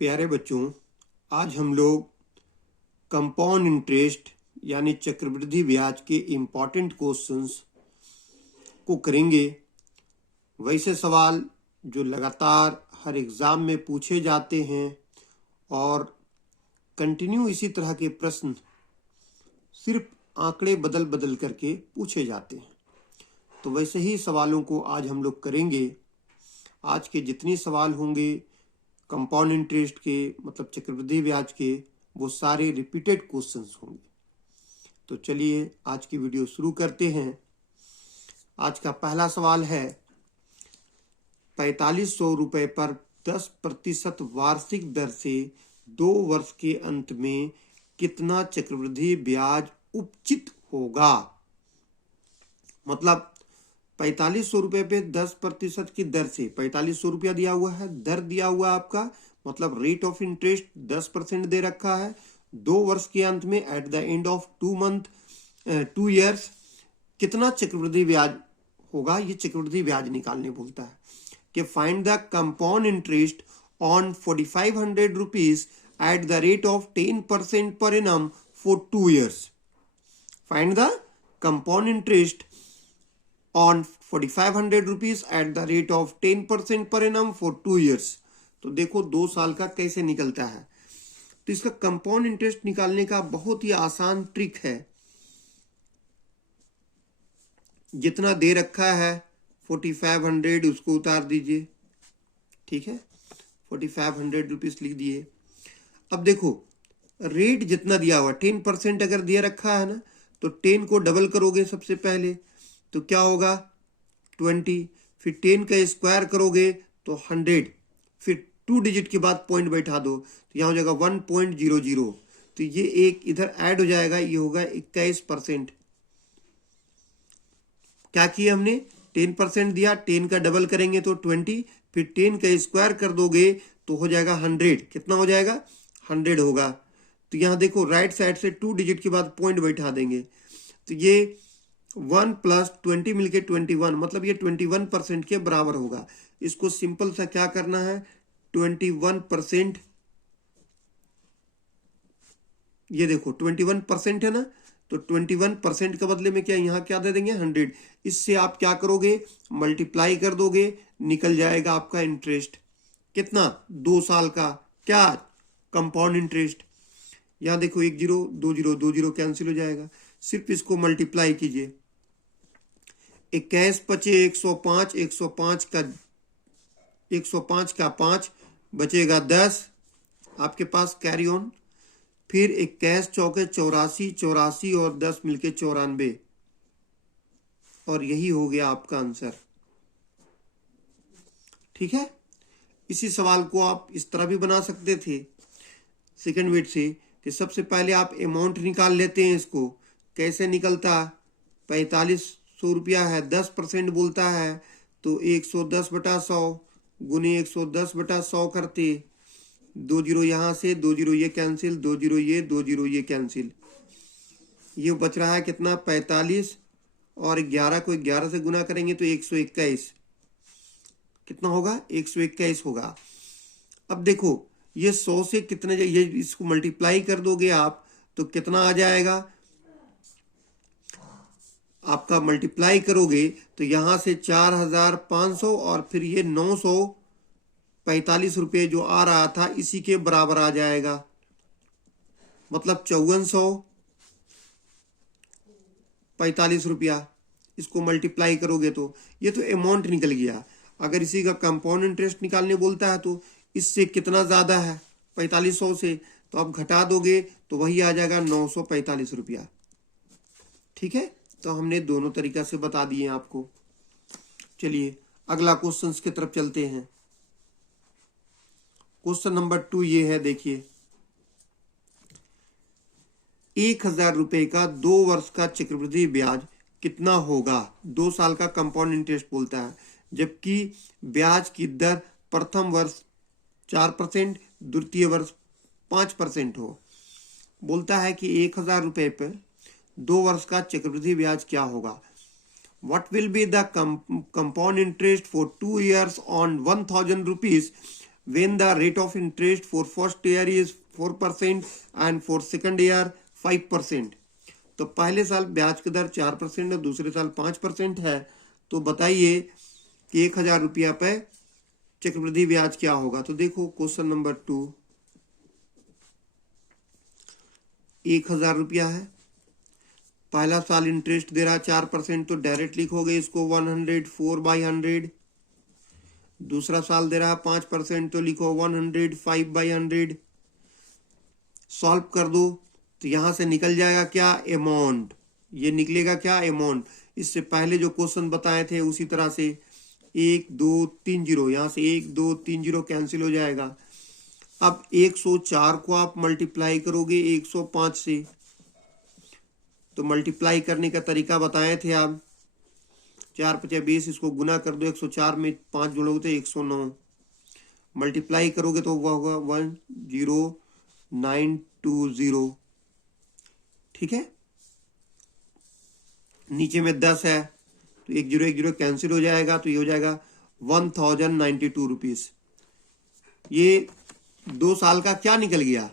प्यारे बच्चों, आज हम लोग कंपाउंड इंटरेस्ट यानी चक्रवृद्धि ब्याज के इम्पॉर्टेंट क्वेश्चंस को करेंगे। वैसे सवाल जो लगातार हर एग्ज़ाम में पूछे जाते हैं और कंटिन्यू इसी तरह के प्रश्न सिर्फ आंकड़े बदल बदल करके पूछे जाते हैं। तो वैसे ही सवालों को आज हम लोग करेंगे। आज के जितने सवाल होंगे कंपाउंड इंटरेस्ट के मतलब चक्रवृद्धि ब्याज के, वो सारे रिपीटेड क्वेश्चंस होंगे। तो चलिए आज की वीडियो शुरू करते हैं। आज का पहला सवाल है, 4500 रुपये पर 10% वार्षिक दर से 2 वर्ष के अंत में कितना चक्रवृद्धि ब्याज उपचित होगा। मतलब 4500 रुपये पे 10% की दर से 4500 रुपया दिया हुआ है, दर दिया हुआ आपका मतलब रेट ऑफ इंटरेस्ट 10% दे रखा है। 2 वर्ष के अंत में at the end of 2 years कितना चक्रवृद्धि ब्याज होगा, ये चक्रवृद्धि ब्याज निकालने बोलता है कि find the compound interest on 4500 rupees at the rate of 10% per annum for 2 years. Find the compound interest on 4500 rupees at the rate of 10% per annum for 2 years। तो देखो 2 साल का कैसे निकलता है। तो इसका कंपाउंड इंटरेस्ट निकालने का बहुत ही आसान ट्रिक है। जितना दे रखा है 4500 उसको उतार दीजिए, ठीक है, 4500 रुपीज लिख दिए। अब देखो रेट जितना दिया हुआ 10% अगर दिया रखा है ना, तो 10 को डबल करोगे सबसे पहले तो क्या होगा 20, फिर 10 का स्क्वायर करोगे तो 100, फिर 2 डिजिट के बाद पॉइंट बैठा दो तो यहाँ हो जाएगा 1.00। तो ये एक इधर ऐड हो जाएगा, ये होगा 21%। क्या किया हमने, 10% दिया, 10 का डबल करेंगे तो 20, फिर 10 का स्क्वायर कर दोगे तो हो जाएगा 100। कितना हो जाएगा 100 होगा। तो यहाँ देखो राइट साइड से 2 डिजिट के बाद पॉइंट बैठा देंगे तो ये 1 + 20 मिलके 21, मतलब ये 21% के बराबर होगा। इसको सिंपल सा क्या करना है, 21%, ये देखो 21% है ना, तो 21% के बदले में क्या यहाँ क्या दे देंगे 100। इससे आप क्या करोगे, मल्टीप्लाई कर दोगे, निकल जाएगा आपका इंटरेस्ट कितना 2 साल का, क्या कंपाउंड इंटरेस्ट। यहाँ देखो 1 0 2 0 2 0 कैंसिल हो जाएगा, सिर्फ इसको मल्टीप्लाई कीजिए। 21 पचे 105, 105 का 5 बचेगा 10 आपके पास, कैरी ऑन। फिर 21 चौके 84, 84 और 10 मिलके 94, और यही हो गया आपका आंसर। ठीक है, इसी सवाल को आप इस तरह भी बना सकते थे सेकंड वेट से कि सबसे पहले आप अमाउंट निकाल लेते हैं। इसको कैसे निकलता, 4500 रुपया है, 10% बोलता है तो 110/100 गुने 110/100 करते, 2 0 यहाँ से, 2 0 ये कैंसिल, 2 0 ये, 2 0 ये कैंसिल, ये बच रहा है कितना 45, और 11 को 11 से गुना करेंगे तो 121, कितना होगा 121 होगा। अब देखो ये 100 से कितने, ये इसको मल्टीप्लाई कर दोगे आप तो कितना आ जाएगा आपका, मल्टीप्लाई करोगे तो यहां से 4500 और फिर ये 945 रुपये जो आ रहा था इसी के बराबर आ जाएगा, मतलब 5445 रुपया। इसको मल्टीप्लाई करोगे तो ये तो अमाउंट निकल गया। अगर इसी का कंपाउंड इंटरेस्ट निकालने बोलता है तो इससे कितना ज्यादा है 4500 से, तो आप घटा दोगे तो वही आ जाएगा 945 रुपया। ठीक है, तो हमने दोनों तरीका से बता दिए आपको। चलिए अगला क्वेश्चन की तरफ चलते हैं। क्वेश्चन नंबर 2 ये है, देखिए 1000 रुपए का 2 वर्ष का चक्रवृद्धि ब्याज कितना होगा। 2 साल का कंपाउंड इंटरेस्ट बोलता है, जबकि ब्याज की दर प्रथम वर्ष 4%, द्वितीय वर्ष 5% हो। बोलता है कि 1000 रुपए पर 2 वर्ष का चक्रवृद्धि ब्याज क्या होगा। What will be the compound interest for 2 years on 1000 rupees when the rate of interest for first year is 4% and for second year 5%। तो पहले साल ब्याज की दर 4% है, दूसरे साल 5% है। तो बताइए कि 1,000 रुपया पे चक्रवृद्धि ब्याज क्या होगा। तो देखो क्वेश्चन नंबर 2, 1,000 रुपया है, पहला साल इंटरेस्ट दे रहा है 4%, तो डायरेक्ट लिखोगे इसको 104/100। दूसरा साल दे रहा है 5%, तो लिखो 105/100। सॉल्व कर दो तो यहां से निकल जाएगा क्या, अमाउंट। ये निकलेगा क्या, अमाउंट। इससे पहले जो क्वेश्चन बताए थे उसी तरह से 1 2 3 0, यहां से 1 2 3 0 कैंसिल हो जाएगा। अब 104 को आप मल्टीप्लाई करोगे 105 से, तो मल्टीप्लाई करने का तरीका बताए थे आप, 4 5 20, इसको गुना कर दो, 104 में 5 जोड़ोगे तो 109, मल्टीप्लाई करोगे तो वह होगा 10920। ठीक है, नीचे में 10 है तो 1 0 1 0 कैंसिल हो जाएगा, तो ये हो जाएगा 1092 रुपीज। ये 2 साल का क्या निकल गया,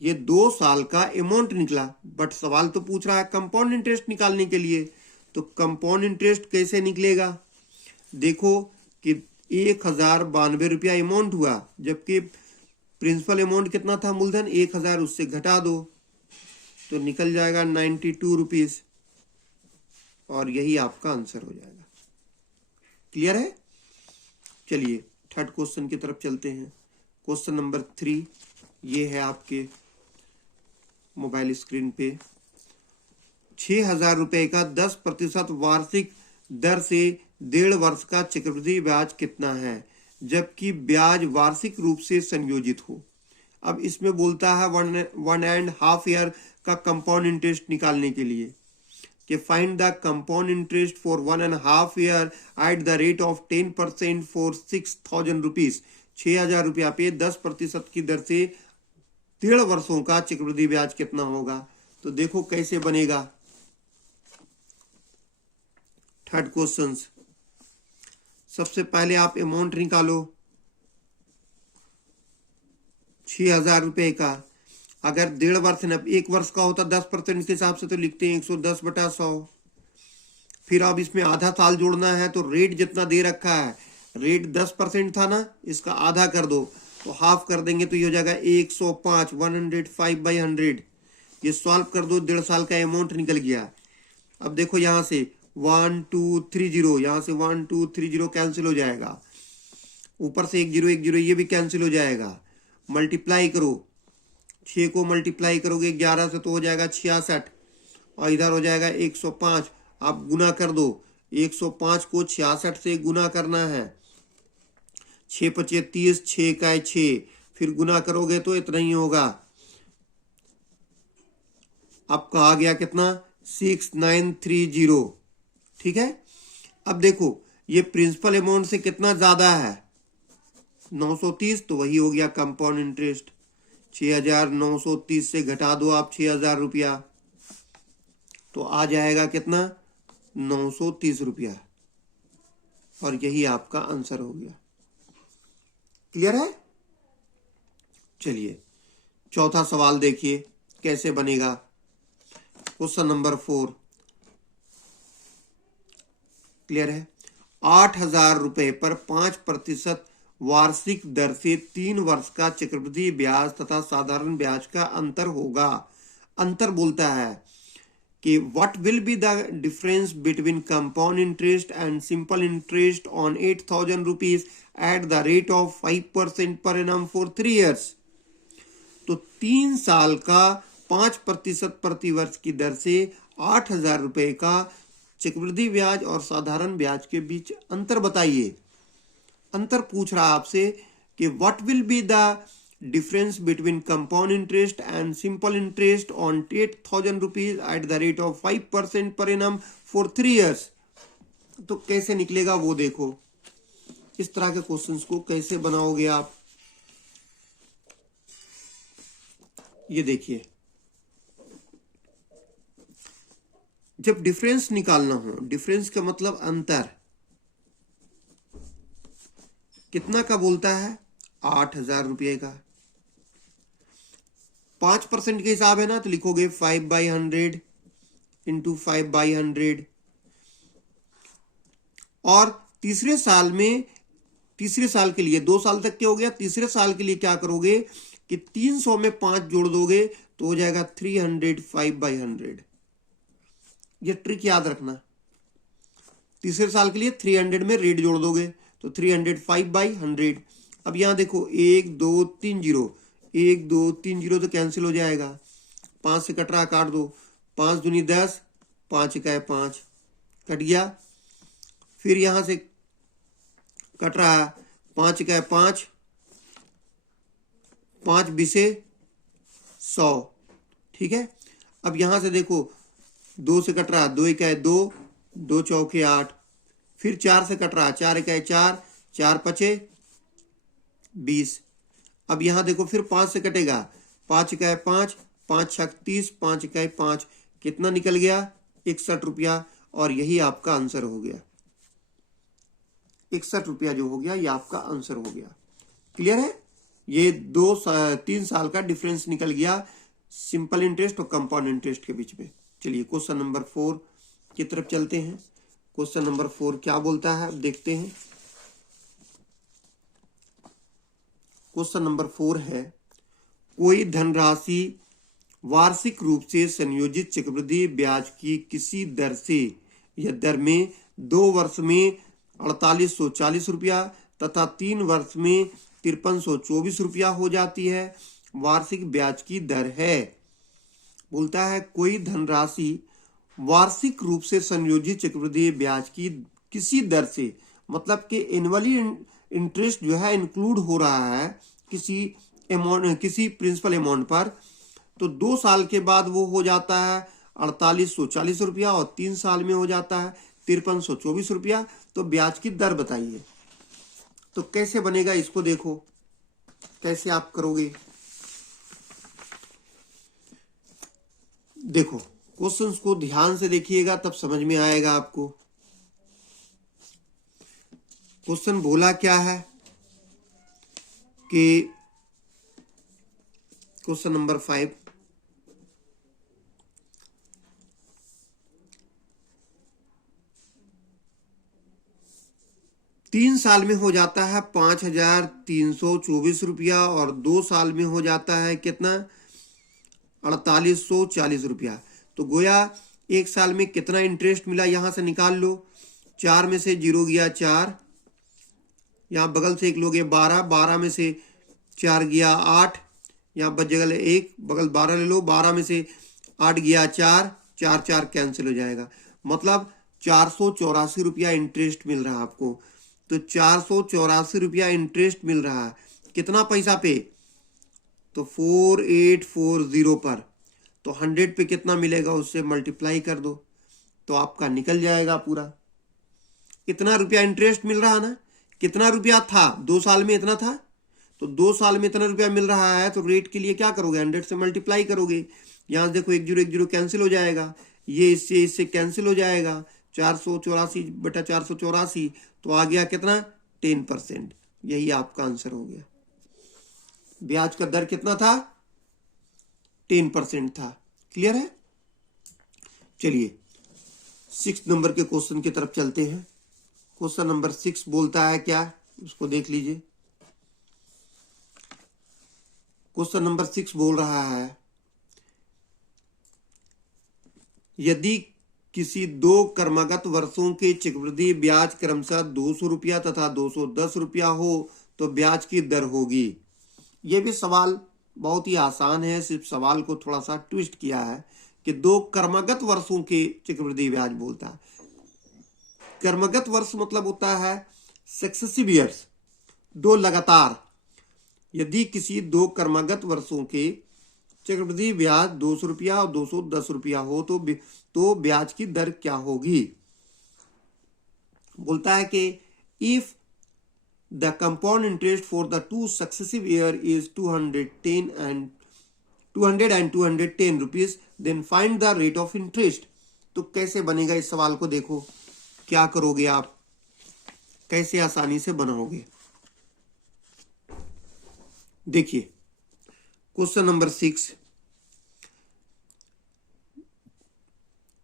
ये 2 साल का अमाउंट निकला। बट सवाल तो पूछ रहा है कंपाउंड इंटरेस्ट निकालने के लिए, तो कंपाउंड इंटरेस्ट कैसे निकलेगा। देखो कि 1,092 रुपया अमाउंट हुआ, जबकि प्रिंसिपल अमाउंट कितना था, मूलधन 1,000, उससे घटा दो तो निकल जाएगा 92 रुपीज, और यही आपका आंसर हो जाएगा। क्लियर है। चलिए थर्ड क्वेश्चन की तरफ चलते हैं। क्वेश्चन नंबर 3 ये है आपके मोबाइल स्क्रीन पे। 6,000 रुपए का 10% वार्षिक दर से 1.5 वर्ष का चक्रवृद्धि ब्याज कितना है, जबकि ब्याज वार्षिक रूप से संयोजित हो। अब इसमें बोलता है 1.5 ईयर का कंपाउंड इंटरेस्ट निकालने के लिए कि find the compound interest for 1.5 year at the rate of 10% for 6,000 rupees. 6,000 रुपया पे 10% की दर से 1.5 वर्षों का चक्रवृद्धि ब्याज कितना होगा। तो देखो कैसे बनेगा। थर्ड क्वेश्चन, सबसे पहले आप अमाउंट निकालो 6,000 रुपए का। अगर 1.5 वर्ष न 1 वर्ष का होता 10% के हिसाब से तो लिखते हैं 110/100। फिर अब इसमें आधा साल जोड़ना है, तो रेट जितना दे रखा है, रेट 10% था ना, इसका आधा कर दो तो हाफ कर देंगे, तो ये हो जाएगा 105, 105/100। ये सॉल्व कर दो, 1.5 साल का अमाउंट निकल गया। अब देखो यहाँ से 1 2 3 0, यहाँ से 1 2 3 0 कैंसिल हो जाएगा, ऊपर से 1 0 1 0 ये भी कैंसिल हो जाएगा। मल्टीप्लाई करो, 6 को मल्टीप्लाई करोगे 11 से तो हो जाएगा 66, और इधर हो जाएगा 105। आप गुना कर दो, 105 को 66 से गुना करना है, 6 5 30, 6 का 6, फिर गुना करोगे तो इतना ही होगा। आपका आ गया कितना, 6930। ठीक है। अब देखो ये प्रिंसिपल अमाउंट से कितना ज्यादा है, 930, तो वही हो गया कंपाउंड इंटरेस्ट। 6,930 से घटा दो आप 6,000 रुपया, तो आ जाएगा कितना, 930 रुपया, और यही आपका आंसर हो गया। क्लियर है। चलिए चौथा सवाल देखिए कैसे बनेगा। क्वेश्चन नंबर 4 क्लियर है। 8,000 रुपए पर 5% वार्षिक दर से 3 वर्ष का चक्रवृद्धि ब्याज तथा साधारण ब्याज का अंतर होगा। अंतर बोलता है कि what will be the difference between compound interest and simple interest on 8,000 rupees at the rate of 5% per annum for 3 years. तो 3 साल का 5% प्रति वर्ष की दर से 8,000 रुपए का चक्रवृद्धि ब्याज और साधारण ब्याज के बीच अंतर बताइए। अंतर पूछ रहा आपसे कि what will be the difference between compound interest and simple interest on 8,000 rupees at the rate of 5% per annum for 3 years. तो कैसे निकलेगा वो देखो। इस तरह के क्वेश्चंस को कैसे बनाओगे आप, ये देखिए। जब डिफरेंस निकालना हो, डिफरेंस का मतलब अंतर, कितना का बोलता है, 8,000 रुपये का। 5% के हिसाब है ना, तो लिखोगे 5/100 इंटू 5/100। और तीसरे साल के लिए 2 साल तक क्या हो गया, तीसरे साल के लिए क्या करोगे कि 300 में 5 जोड़ दोगे तो हो जाएगा 300 5/100। ये ट्रिक याद रखना। तीसरे साल के लिए 300 में रेट जोड़ दोगे तो 300 5/100। अब यहां देखो 1 2 3 0, 1 2 3 0 तो कैंसिल हो जाएगा। 5 से कट रहा, काट दो। 5 दूनी 10, 5 इकाई 5, कट गया। फिर यहां से कट रहा 5 इकाई 5, 5 बीसे 100, ठीक है। अब यहां से देखो 2 से कट रहा 2 इकाई 2, 2 चौके 8। फिर 4 से कट रहा 4 इकाई 4, 4 पचे 20। अब यहां देखो फिर 5 से कटेगा 5 इकाई 5, 5 छक 30, 5 इकाई 5, कितना निकल गया 61 रुपया। और यही आपका आंसर हो गया। 61 रुपया जो हो गया ये आपका आंसर हो गया। क्लियर है? ये 3 साल का डिफरेंस निकल गया सिंपल इंटरेस्ट और कंपाउंड इंटरेस्ट के बीच में। चलिए क्वेश्चन नंबर 4 की तरफ चलते हैं। क्वेश्चन नंबर 4 क्या बोलता है, अब देखते हैं। क्वेश्चन नंबर 4 है, कोई धनराशि वार्षिक रूप से संयोजित चक्रवृद्धि ब्याज की किसी दर से या दर में 2 वर्ष में 4840 रुपया तथा 3 वर्ष में 5324 रुपया हो जाती है, वार्षिक ब्याज की दर है। बोलता है कोई धनराशि वार्षिक रूप से संयोजित चक्रवृद्धि ब्याज की किसी दर से, मतलब कि एनुअली इंटरेस्ट जो है इंक्लूड हो रहा है किसी अमाउंट, किसी प्रिंसिपल अमाउंट पर, तो 2 साल के बाद वो हो जाता है 4840 रुपया और 3 साल में हो जाता है 5324 रुपया। तो ब्याज की दर बताइए। तो कैसे बनेगा इसको देखो, कैसे आप करोगे। देखो क्वेश्चंस को ध्यान से देखिएगा तब समझ में आएगा आपको। क्वेश्चन बोला क्या है कि क्वेश्चन नंबर 5, तीन साल में हो जाता है 5324 रुपया और 2 साल में हो जाता है कितना 4840 रुपया। तो गोया 1 साल में कितना इंटरेस्ट मिला यहां से निकाल लो। 4 में से 0 गया 4, यहां बगल से 1 लोगे 12, 12 में से 4 गया 8, यहाँ बगल 1, बगल 12 ले लो, 12 में से 8 गया 4, 4 4 कैंसिल हो जाएगा। मतलब 484 रुपया इंटरेस्ट मिल रहा है आपको। तो 484 रुपया इंटरेस्ट मिल रहा है कितना पैसा पे, तो 4840 पर। तो 100 पे कितना मिलेगा उससे मल्टीप्लाई कर दो तो आपका निकल जाएगा पूरा। इतना रुपया इंटरेस्ट मिल रहा ना, कितना रुपया था 2 साल में इतना था, तो 2 साल में इतना रुपया मिल रहा है तो रेट के लिए क्या करोगे 100 से मल्टीप्लाई करोगे। यहां देखो 1 0 कैंसिल हो जाएगा, ये इससे कैंसिल हो जाएगा। 484 बटा 484 तो आ गया कितना 10%। यही आपका आंसर हो गया। ब्याज का दर कितना था 10% था। क्लियर है? चलिए 6 नंबर के क्वेश्चन की तरफ चलते हैं। क्वेश्चन नंबर 6 बोलता है क्या, उसको देख लीजिए। क्वेश्चन नंबर 6 बोल रहा है यदि किसी 2 क्रमागत वर्षों के चक्रवृद्धि ब्याज क्रमशः 200 रुपया तथा 210 रुपया हो तो ब्याज की दर होगी। यह भी सवाल बहुत ही आसान है, सिर्फ सवाल को थोड़ा सा ट्विस्ट किया है कि 2 क्रमागत वर्षों के चक्रवृद्धि ब्याज बोलता है। क्रमागत वर्ष मतलब होता है सक्सेसिव ईयर्स, 2 लगातार। यदि किसी 2 क्रमागत वर्षों के चक्रवृद्धि ब्याज 200 रुपया और 210 रुपया हो तो ब्याज की दर क्या होगी। बोलता है कि if the compound interest for the 2 successive year is 210 and 210 rupees, then find the rate of interest. तो कैसे बनेगा इस सवाल को देखो, क्या करोगे आप, कैसे आसानी से बनाओगे। देखिए क्वेश्चन नंबर 6,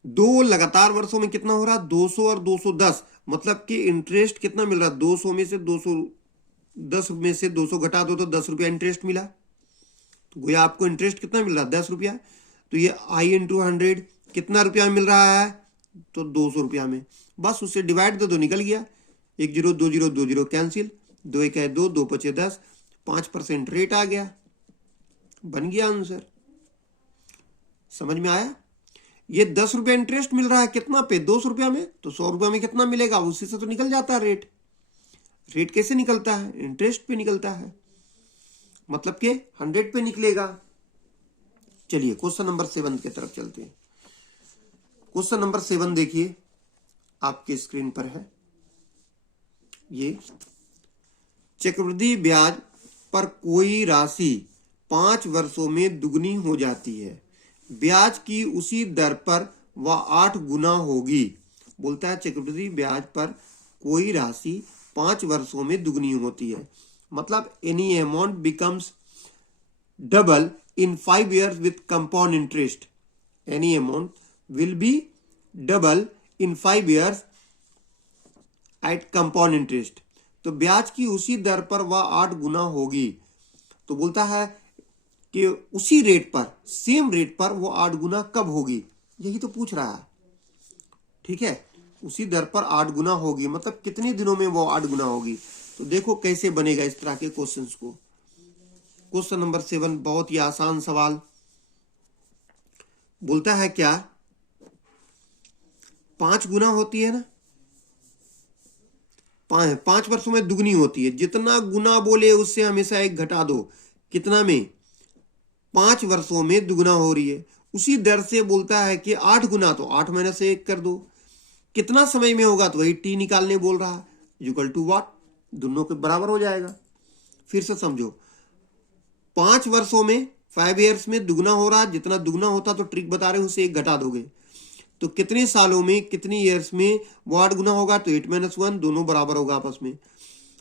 2 लगातार वर्षों में कितना हो रहा है 200 और 210, मतलब कि इंटरेस्ट कितना मिल रहा है 200 में से 210 में से 200 घटा दो तो 10 रुपया इंटरेस्ट मिला। तो गोया आपको इंटरेस्ट कितना मिल रहा है 10 रुपया। तो ये आई इंटू 100 कितना रुपया मिल रहा है तो 200 रुपया में। बस उससे डिवाइड दे दो निकल गया, 1 0 2 0 2 0 कैंसिल, 2 1 है 2 2 5 10, 5% रेट आ गया, बन गया आंसर। समझ में आया। ये 10 रुपया इंटरेस्ट मिल रहा है कितना पे 200 रुपया में, तो 100 रुपया में कितना मिलेगा उसी से तो निकल जाता है रेट। रेट कैसे निकलता है इंटरेस्ट पे निकलता है, मतलब कि 100 पे निकलेगा। चलिए क्वेश्चन नंबर 7 की तरफ चलते हैं। क्वेश्चन नंबर 7 देखिए आपके स्क्रीन पर है। ये चक्रवृद्धि ब्याज पर कोई राशि 5 वर्षों में दुगनी हो जाती है, ब्याज की उसी दर पर वह 8 गुना होगी। बोलता है चक्रवृद्धि ब्याज पर कोई राशि 5 वर्षों में दुगनी होती है, मतलब any amount becomes double in 5 years with compound interest. Any amount will be double in 5 years at compound interest. तो ब्याज की उसी दर पर वह 8 गुना होगी। तो बोलता है कि उसी रेट पर, सेम रेट पर वो 8 गुना कब होगी, यही तो पूछ रहा है। ठीक है, उसी दर पर 8 गुना होगी, मतलब कितने दिनों में वो 8 गुना होगी। तो देखो कैसे बनेगा इस तरह के क्वेश्चंस को। क्वेश्चन नंबर 7 बहुत ही आसान सवाल। बोलता है क्या 5 गुना होती है ना, 5 वर्षों में दुगनी होती है। जितना गुना बोले उससे हमेशा 1 घटा दो। कितना में 5 वर्षों में दुगना हो रही है, उसी दर से बोलता है कि 8 गुना, तो 8 महीने से 1 कर दो। कितना समय में होगा तो वही टी निकालने बोल रहा है, इक्वल टू व्हाट, दोनों के बराबर हो जाएगा। फिर से समझो, 5 वर्षों में 5 ईयर्स में दुगना हो रहा है, जितना दुगना होता तो ट्रिक बता रहे उसे 1 घटा दोगे। तो कितने सालों में कितनी ईयर्स में वो 8 गुना होगा, तो 8 - 1 दोनों बराबर होगा आपस में।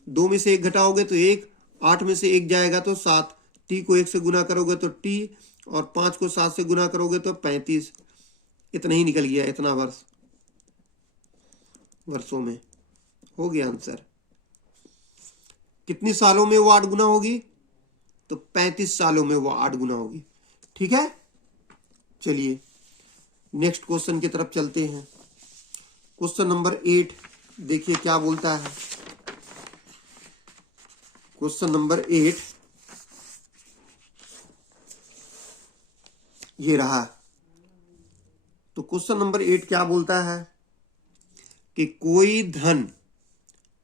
2 में से 1 घटाओगे तो 1, 8 में से 1 जाएगा तो 7, टी को 1 से गुना करोगे तो टी, और 5 को 7 से गुना करोगे तो 35। इतना ही निकल गया, इतना वर्षों में हो गया आंसर। कितनी सालों में वो 8 गुना होगी, तो 35 सालों में वो 8 गुना होगी। ठीक है, चलिए नेक्स्ट क्वेश्चन की तरफ चलते हैं। क्वेश्चन नंबर 8 देखिए क्या बोलता है। क्वेश्चन नंबर 8 ये रहा। तो क्वेश्चन नंबर 8 क्या बोलता है कि कोई धन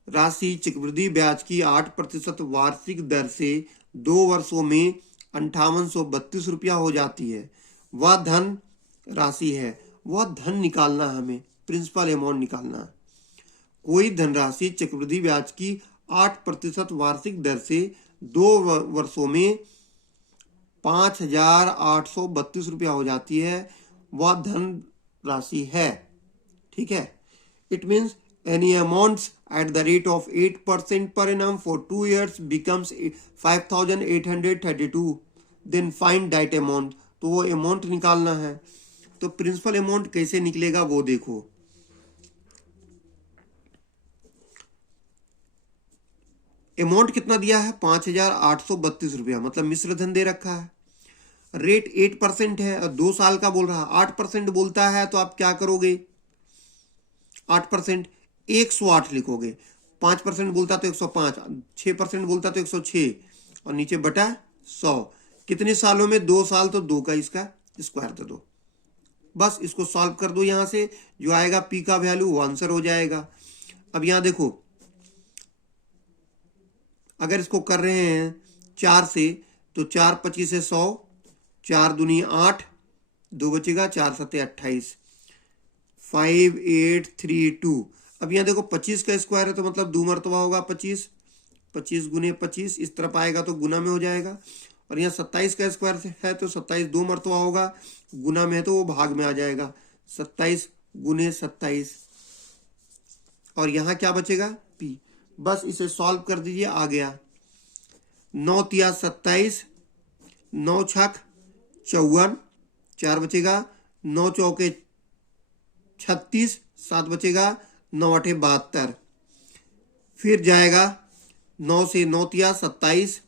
राशि चक्रवृद्धि ब्याज की 8% वार्षिक दर से 2 वर्षों में 5832 रुपया हो जाती है। वह धन राशि है, वह धन निकालना है, हमें प्रिंसिपल अमाउंट निकालना है। कोई धनराशि चक्रवृद्धि ब्याज की 8% वार्षिक दर से 2 वर्षों में 5832 रुपया हो जाती है, वह धन राशि है। ठीक है, it means any amounts at the rate of 8% per annum for 2 years becomes 5832, then find that amount। तो वो अमाउंट निकालना है। तो प्रिंसिपल अमाउंट कैसे निकलेगा वो देखो। अमाउंट कितना दिया है 5832 रुपया, मतलब मिश्र धन दे रखा है। रेट 8% है और 2 साल का बोल रहा है। 8% बोलता है तो आप क्या करोगे, 8% 108 लिखोगे। 5% बोलता तो 105, 6% बोलता तो 106, और नीचे बटा 100। कितने सालों में 2 साल, तो 2 का इसका स्क्वायर दे दो। बस इसको सॉल्व कर दो, यहां से जो आएगा पी का वैल्यू वो आंसर हो जाएगा। अब यहां देखो, अगर इसको कर रहे हैं 4 से, तो 4 25 से 100, 4 दूनी 8, 2 बचेगा, 4 7 28, 5832। अब यहाँ देखो 25 का स्क्वायर है तो मतलब 2 मरतबा होगा 25, 25 गुने 25 इस तरफ आएगा तो गुना में हो जाएगा। और यहाँ 27 का स्क्वायर है तो 27 2 मरतबा होगा, गुना में है तो वो भाग में आ जाएगा, 27 गुने 27। और यहाँ क्या बचेगा, पी। बस इसे सॉल्व कर दीजिए, आ गया। 9 तिया 27, 9 छक 54, 4 बचेगा, 9 चौके 36, 7 बचेगा, 9 अठे 72, फिर जाएगा 9 से 9 तिया 27,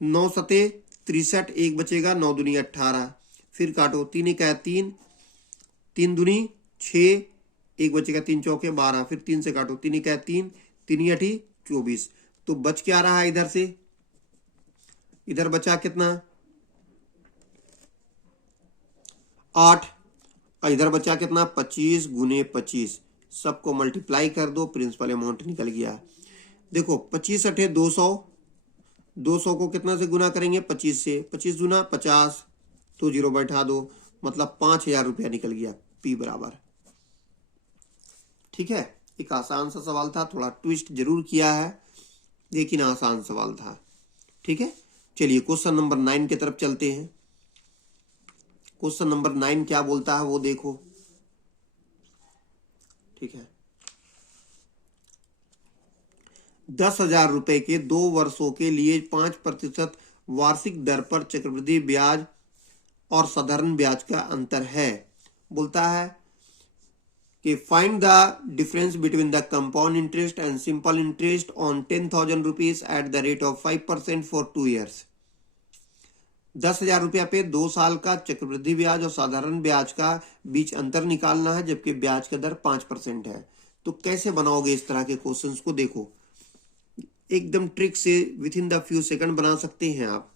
9 सते 63, 1 बचेगा, 9 दूनी 18, फिर काटो, 3 इकाया 3, 3 दूनी 6, 1 बचेगा, 3 चौके 12, फिर 3 से काटो, 3 इकाया 3, 3 अठी 24। तो बच क्या रहा है इधर से, इधर बचा कितना 8, और इधर बचा कितना 25 गुने 25, सबको मल्टीप्लाई कर दो, प्रिंसिपल अमाउंट निकल गया। देखो 25 अठे 200, 200 को कितना से गुना करेंगे 25 से, 25 गुना 50, तो 0 बैठा दो, मतलब 5,000 रुपया निकल गया P बराबर। ठीक है, एक आसान सा सवाल था, थोड़ा ट्विस्ट जरूर किया है लेकिन आसान सवाल था। ठीक है, चलिए क्वेश्चन नंबर 9 की तरफ चलते हैं। क्वेश्चन नंबर 9 क्या बोलता है वो देखो। ठीक है, 10,000 रुपए के 2 वर्षों के लिए 5% वार्षिक दर पर चक्रवृद्धि ब्याज और साधारण ब्याज का अंतर है। बोलता है कि find the difference between the compound interest and simple interest on 10,000 rupees at the rate of 5% for 2 years. 10,000 रुपया पे 2 साल का चक्रवृद्धि ब्याज और साधारण ब्याज का बीच अंतर निकालना है, जबकि ब्याज का दर 5% है। तो कैसे बनाओगे इस तरह के क्वेश्चंस को, देखो एकदम ट्रिक से with in the few second बना सकते हैं आप।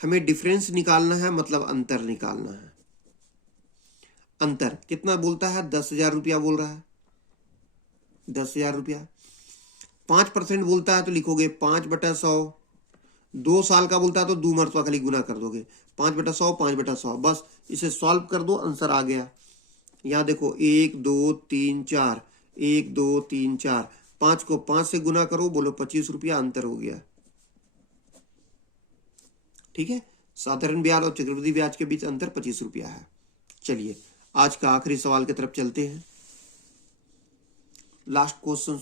हमें डिफरेंस निकालना है, मतलब अंतर निकालना है। अंतर कितना बोलता है, 10,000 रुपया बोल रहा है, 10,000 रुपया। 5% बोलता है तो लिखोगे 5/100, 2 साल का बोलता है तो 2 मरतबा खाली गुना कर दोगे, 5/100, 5/100, बस इसे सॉल्व कर दो, आंसर आ गया। यहाँ देखो 1 2 3 4, 1 2 3 4, 5 को 5 से गुना करो, बोलो 25 रुपया, अंतर हो गया। ठीक है, साधारण ब्याज और चक्रवृद्धि ब्याज के बीच अंतर 25 रुपया है। चलिए आज का आखिरी सवाल की तरफ चलते हैं। लास्ट क्वेश्चन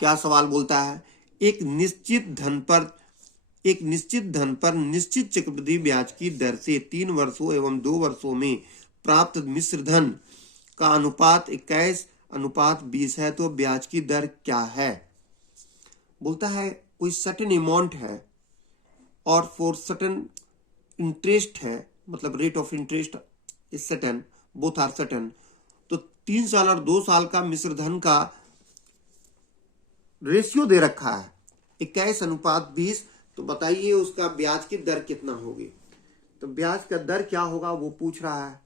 क्या सवाल बोलता है, एक निश्चित धन पर निश्चित चक्रवृद्धि ब्याज की दर से 3 वर्षों एवं 2 वर्षों में प्राप्त मिश्र धन का अनुपात 21:20 है, तो ब्याज की दर क्या है। बोलता है कोई सर्टेन अमाउंट है और फॉर सर्टेन इंटरेस्ट है, मतलब rate of interest is certain, both are certain. तो 3 साल और 2 साल का मिश्र धन का रेशियो दे रखा है 21:20, तो बताइए उसका ब्याज की दर कितना होगी। तो ब्याज का दर क्या होगा वो पूछ रहा है,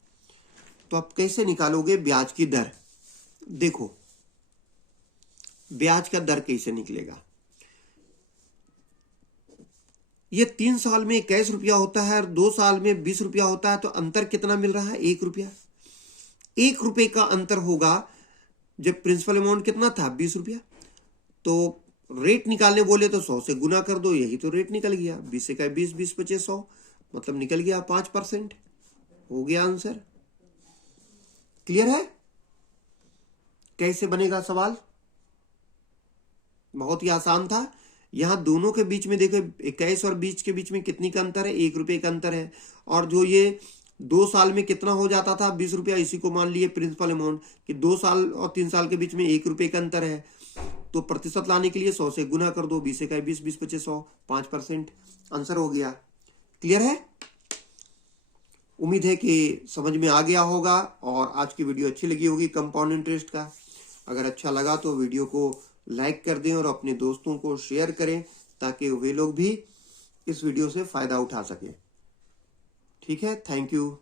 तो आप कैसे निकालोगे ब्याज की दर। देखो ब्याज का दर कैसे निकलेगा, ये 3 साल में 21 रुपया होता है और 2 साल में 20 रुपया होता है, तो अंतर कितना मिल रहा है, 1 रुपया। 1 रुपये का अंतर होगा, जब प्रिंसिपल अमाउंट कितना था 20 रुपया, तो रेट निकालने बोले तो 100 से गुना कर दो, यही तो रेट निकल गया, 20 से 20, 20 बचे 100, मतलब निकल गया 5%, हो गया आंसर। क्लियर है कैसे बनेगा सवाल, बहुत ही आसान था। यहां दोनों के बीच में देखो 21 और 20 के बीच में कितनी का अंतर है, 1 रुपये का अंतर है। और जो ये 2 साल में कितना हो जाता था 20 रुपया, इसी को मान लिए प्रिंसिपल अमाउंट कि 2 साल और 3 साल के बीच में 1 रुपये का अंतर है, तो प्रतिशत लाने के लिए 100 से गुना कर दो, 20 से 20, 20 बचे 100, 5%, आंसर हो गया। क्लियर है, उम्मीद है कि समझ में आ गया होगा और आज की वीडियो अच्छी लगी होगी कंपाउंड इंटरेस्ट का। अगर अच्छा लगा तो वीडियो को लाइक कर दें और अपने दोस्तों को शेयर करें ताकि वे लोग भी इस वीडियो से फायदा उठा सकें। ठीक है, थैंक यू।